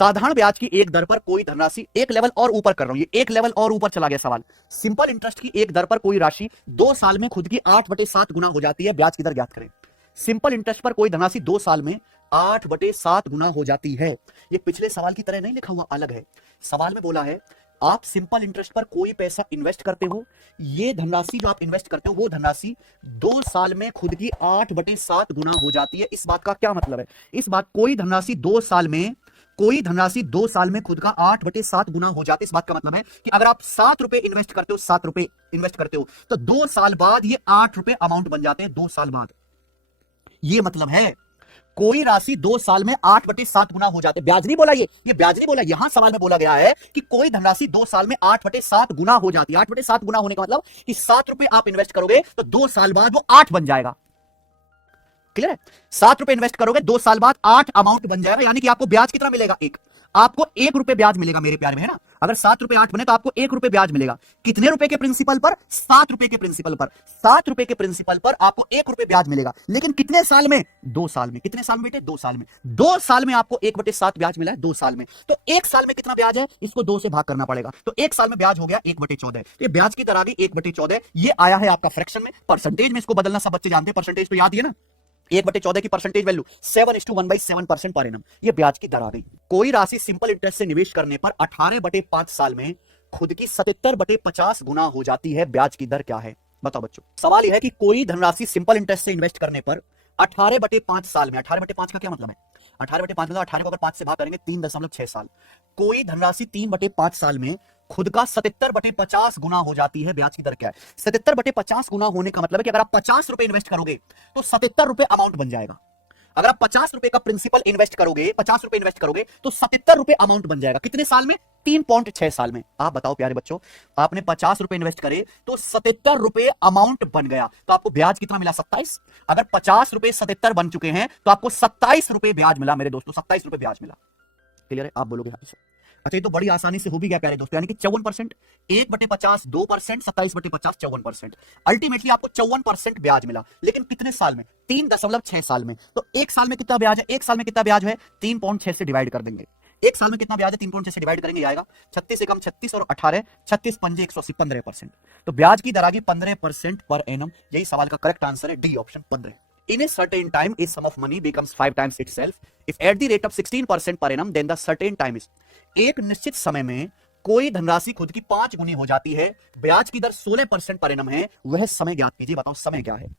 साधारण ब्याज की एक दर पर कोई धनराशि, एक लेवल और ऊपर कर रहा हूं, ये एक लेवल और ऊपर चला गया सवाल। सिंपल इंटरेस्ट की एक दर पर कोई राशि 2 साल में खुद की 8/7 गुना हो जाती है, ब्याज की दर ज्ञात करें। सिंपल इंटरेस्ट पर कोई धनराशि 2 साल में 8/7 गुना हो जाती है। ये पिछले सवाल की तरह नहीं लिखा हुआ, अलग है। सवाल में बोला है आप सिंपल इंटरेस्ट पर कोई पैसा इन्वेस्ट करते हो, ये धनराशि जो आप इन्वेस्ट करते हो वो धनराशि 2 साल में खुद की 8/7 गुना हो जाती है। इस बात का क्या मतलब है? इस बात कोई धनराशि 2 साल में, कोई धनराशि 2 साल में खुद का 8/7 गुना हो जाती है। इस बात का मतलब है कि अगर आप 7 रुपए इन्वेस्ट करते हो, 7 रुपए इन्वेस्ट करते हो, तो 2 साल बाद ये 8 रुपए अमाउंट बन जाते हैं, 2 साल बाद। ये मतलब है कोई राशि 2 साल में 8/7 गुना हो जाते। ब्याज नहीं बोला, ये ब्याज नहीं बोला, यहां सवाल में बोला गया है कि कोई धनराशि 2 साल में 8/7 गुना हो जाती है। 8/7 गुना होने का मतलब कि 7 रुपए आप इन्वेस्ट करोगे तो 2 साल बाद वो 8 बन जाएगा। क्लियर है? 7 रुपए इन्वेस्ट करोगे, 2 साल बाद 8 अमाउंट बन जाएगा, यानी कि आपको ब्याज कितना मिलेगा? आपको 1 रुपए ब्याज मिलेगा मेरे प्यार में, है ना। अगर 7 रुपए 8 बने तो आपको 1 रुपए ब्याज मिलेगा। कितने रुपए के प्रिंसिपल पर? 7 रुपए के प्रिंसिपल पर। 7 रुपए के प्रिंसिपल पर आपको 1 रुपए ब्याज मिलेगा, लेकिन कितने साल में? 2 साल में। कितने साल में बेटे? 2 साल में। 2 साल में आपको 1/7 ब्याज मिला है, 2 साल में। तो 1 साल में कितना ब्याज है? इसको 2 से भाग करना पड़ेगा, तो 1 साल में ब्याज हो गया 1/14। ये ब्याज की दर आ गई 1/14। ये आया है आपका फ्रैक्शन में। परसेंटेज में इसको बदलना सब बच्चे जानते हैं, परसेंटेज तो याद ही है ना। 1/14 की परसेंटेज वैल्यू 7:1/7% पर एनम। ये ब्याज की दर आ गई। कोई राशि सिंपल इंटरेस्ट से निवेश करने पर 18/5 साल में खुद की 77/50 गुना हो जाती है, ब्याज की दर क्या है? बताओ बच्चों। सवाल यह है कि कोई धनराशि सिंपल इंटरेस्ट से इन्वेस्ट करने पर 18/5 साल में, 18/5 का क्या मतलब है? 18/5 मतलब 18 को अगर 5 से भाग करेंगे 3.6 साल। कोई धनराशि 3/5 साल में खुद का 77/50 गुना हो जाती है, ब्याज की दर क्या है? 77/50 गुना होने का मतलब है कि अगर आप 50 रुपए इन्वेस्ट करोगे तो 77 रुपए अमाउंट बन जाएगा। अगर आप 50 रुपए का प्रिंसिपल इन्वेस्ट करोगे, 50 रुपए इन्वेस्ट करोगे तो 77 रुपए अमाउंट बन जाएगा। कितने साल में? 3.6 साल में। आप बताओ प्यारे बच्चों, आपने 50 रुपए इन्वेस्ट करे तो 77 रुपए अमाउंट बन गया, तो आपको ब्याज कितना मिला? 27। अगर 50 रुपए 77 बन चुके हैं तो आपको 27 रुपए ब्याज मिला मेरे दोस्तों, 27 रुपए ब्याज मिला। क्लियर है? आप बोलोगे हाँ। अच्छा, ये तो बड़ी आसानी से हो भी गया प्यारे दोस्तों, यानी कि 54%। 1/50 2%, 27/50 54%। अल्टीमेटली आपको 54% ब्याज मिला, लेकिन कितने साल में? 3.6 साल में। तो 1 साल में कितना ब्याज है? 1 साल में कितना ब्याज है? 3.6 से डिवाइड कर देंगे। 1 साल में कितना ब्याज है? 3.6 से डिवाइड करेंगे, आएगा 36 से कम 36 और 18, 36 पंजे 180, 15%। तो ब्याज की दर आ गई 15% पर एनम। यही सवाल का करेक्ट आंसर है, D option 15। In a certain time, a sum of money becomes 5 times itself. If at the rate of 16% per annum, then the certain time is. एक निश्चित समय में कोई धनराशि खुद की 5 गुनी हो जाती है, ब्याज की दर 16% पर एनम है, वह समय ज्ञात कीजिए। बताओ समय क्या है?